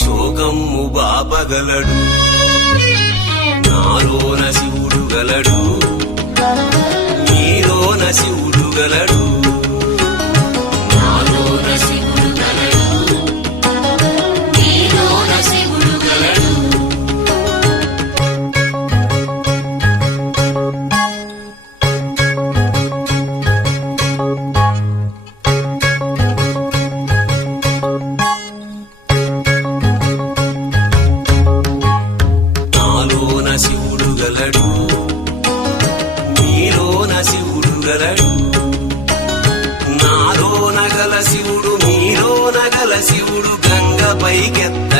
శోకమ్ము బాపగలడు. నాలోన శివుడు గలడు, నీలోన శివుడు గలడు. నాలోన శివుడు గలడు, నీలోన శివుడు గలడు. నాలోన శివుడు గలడు, నీలోన శివుడు గలడు. నాలోన గల శివుడు, నీలోన గల శివుడు గంగ పైకెత్త